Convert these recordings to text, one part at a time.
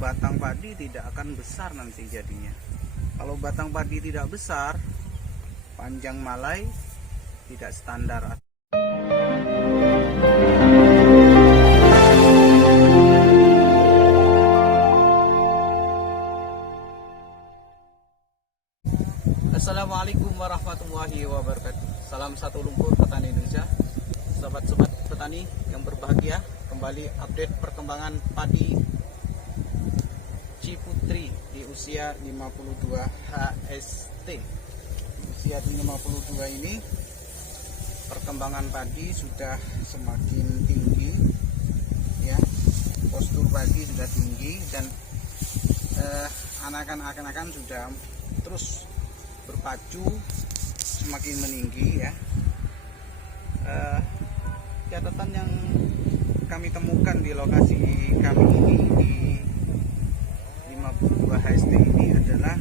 batang padi tidak akan besar nanti jadinya. Kalau batang padi tidak besar, panjang malai tidak standar. Assalamualaikum warahmatullahi wabarakatuh. Salam satu lumpur petani Indonesia. Sobat-sobat petani yang berbahagia, kembali update perkembangan padi Ciputri di usia 52 HST. Usia 52 ini perkembangan padi sudah semakin tinggi ya. Postur padi sudah tinggi dan anakan-anakan sudah terus berpacu semakin meninggi ya. Catatan yang kami temukan di lokasi kami ini di 52 HST ini adalah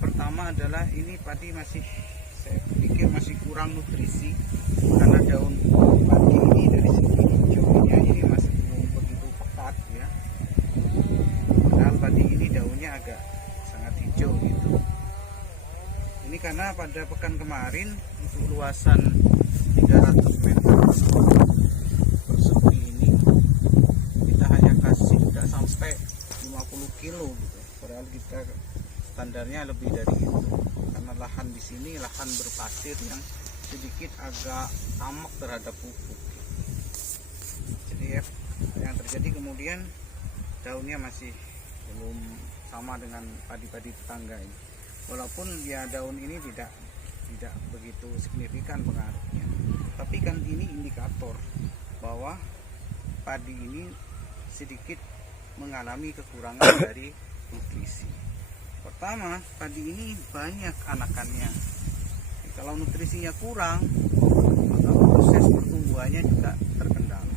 pertama adalah ini padi masih, saya pikir masih kurang nutrisi karena daun padi ini dari segi hijaunya ini masih belum begitu pekat ya. Padahal padi ini daunnya agak sangat hijau gitu. Ini karena pada pekan kemarin untuk luasan 300 meter persegi ini kita hanya kasih tidak sampai 50 kilo gitu. Padahal kita standarnya lebih dari itu. Karena lahan di sini lahan berpasir yang sedikit agak tamak terhadap pupuk. Jadi ya, yang terjadi kemudian daunnya masih belum sama dengan padi-padi tetangga ini. Walaupun ya daun ini tidak begitu signifikan pengaruhnya, tapi kan ini indikator bahwa padi ini sedikit mengalami kekurangan dari nutrisi. Pertama, padi ini banyak anakannya. Kalau nutrisinya kurang, maka proses pertumbuhannya juga terkendala.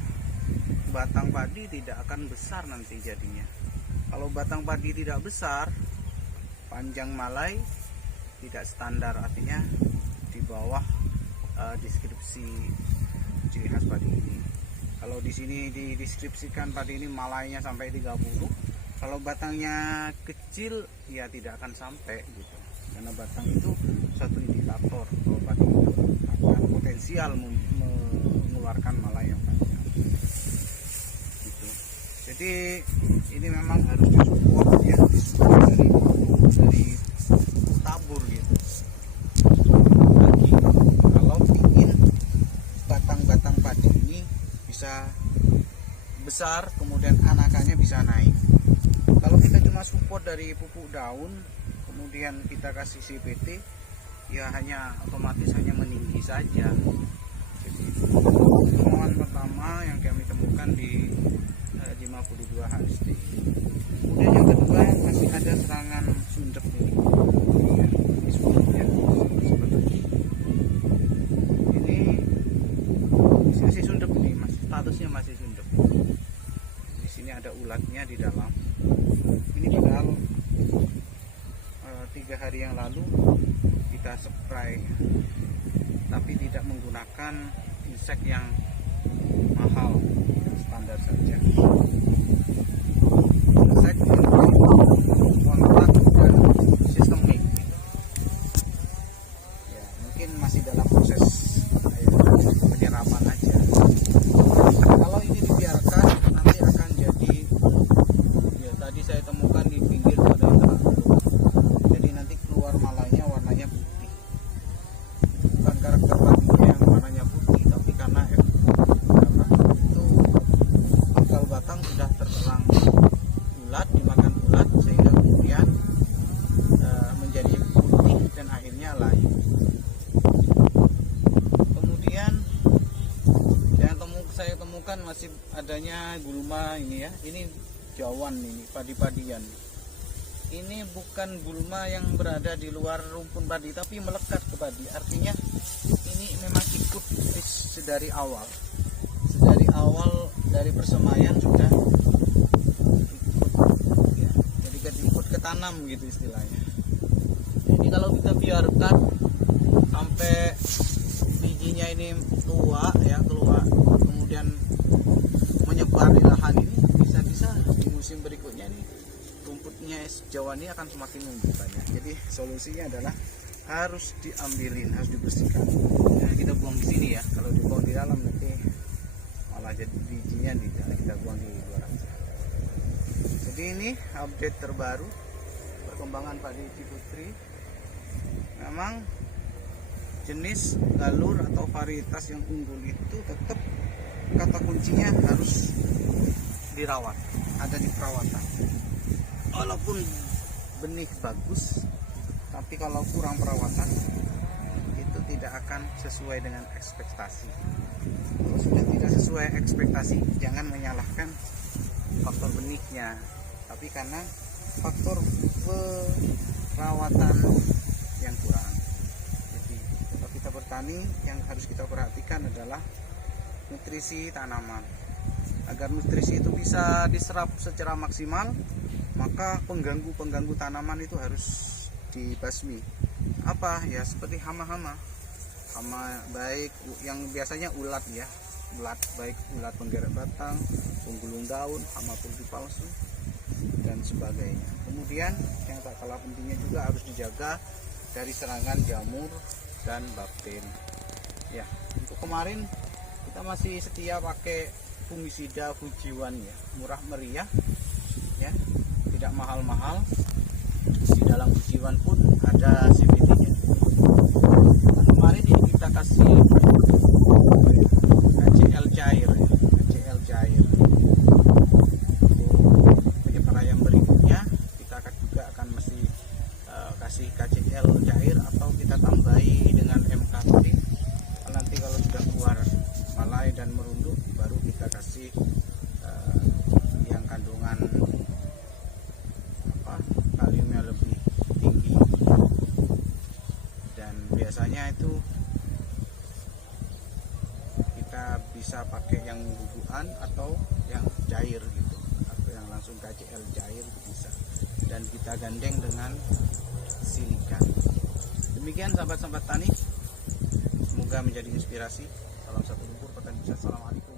Batang padi tidak akan besar nanti jadinya. Kalau batang padi tidak besar, panjang malai tidak standar, artinya di bawah deskripsi ciri khas padi ini. Kalau di sini dideskripsikan padi ini malainya sampai 30, kalau batangnya kecil ya tidak akan sampai gitu. Karena batang itu satu indikator bahwa padi itu akan potensial mengeluarkan malai yang panjang. Gitu. Jadi ini memang harus disupport ya, dari tabur gitu. Lagi kalau ingin batang-batang padi ini bisa besar, kemudian anakannya bisa naik. Kalau kita cuma support dari pupuk daun, kemudian kita kasih CPT, ya hanya otomatis hanya meninggi saja. Jadi temuan pertama yang kami temukan di 52 HST. Kemudian yang kedua masih ada serangan sundep ini. Ya, ini sundepnya seperti ini. Masih sundep ini, statusnya masih sundep. Di sini ada ulatnya di dalam. Ini padahal 3 hari yang lalu kita spray, tapi tidak menggunakan insek yang mahal, yang standar saja. Insek kontrak dan sistemik gitu. Ya, mungkin masih dalam proses penyerapan aja. Kalau ini dibiarkan nanti akan jadi, ya tadi saya temukan di pinggir ada jadi nanti keluar malainya warnanya putih. Bukan karakter padinya yang warnanya putih, tapi karena itu bakal batang sudah terserang ulat, dimakan ulat sehingga kemudian menjadi putih dan akhirnya layu. Kemudian yang saya temukan masih adanya gulma ini ya. Ini jawan ini, padi-padian. Ini bukan gulma yang berada di luar rumpun padi tapi melekat ke padi. Artinya ini memang ikut sedari awal. Sedari awal dari persemaian sudah ikut ya. Jadi ikut ketanam gitu istilahnya. Jadi kalau kita biarkan sampai bijinya ini tua ya, keluar kemudian menyebar di lahan ini, bisa-bisa di musim berikutnya ini rumputnya Jawa ini akan semakin numbuh banyak. Jadi solusinya adalah harus diambilin, harus dibersihkan. Nah, kita buang di sini ya. Kalau dibuang di dalam nanti malah jadi bijinya kita buang di luar aja. Jadi ini update terbaru perkembangan padi Ciputri. Memang jenis galur atau varietas yang unggul itu tetap kata kuncinya harus dirawat, ada di perawatan. Walaupun benih bagus, tapi kalau kurang perawatan itu tidak akan sesuai dengan ekspektasi. Kalau sudah tidak sesuai ekspektasi, jangan menyalahkan faktor benihnya, tapi karena faktor perawatan yang kurang. Jadi kalau kita bertani, yang harus kita perhatikan adalah nutrisi tanaman. Agar nutrisi itu bisa diserap secara maksimal, maka pengganggu tanaman itu harus dibasmi. Apa ya, seperti hama-hama baik yang biasanya ulat ya, baik ulat penggeret batang, penggulung daun, hama pulpi palsu dan sebagainya. Kemudian yang tak kalah pentingnya juga harus dijaga dari serangan jamur dan bakteri. Ya, untuk kemarin kita masih setia pakai fungisida Fujiwan ya, murah meriah ya, tidak mahal-mahal. Di dalam Fujiwan pun ada CVT-nya. Nah, kemarin ini kita kasih KCL cair ya, KCL cair. Untuk penyebaran yang berikutnya kita akan masih kasih KCL cair atau kita tambahi dengan MK tadi. Nanti kalau sudah keluar malai dan merunduk baru kita kasih yang kandungan kaliumnya lebih tinggi, dan biasanya itu kita bisa pakai yang bubukan atau yang cair gitu, atau yang langsung KCL cair bisa, dan kita gandeng dengan silika. Demikian sahabat-sahabat tani, semoga menjadi inspirasi. Salam satu lumpur petani. Assalamualaikum.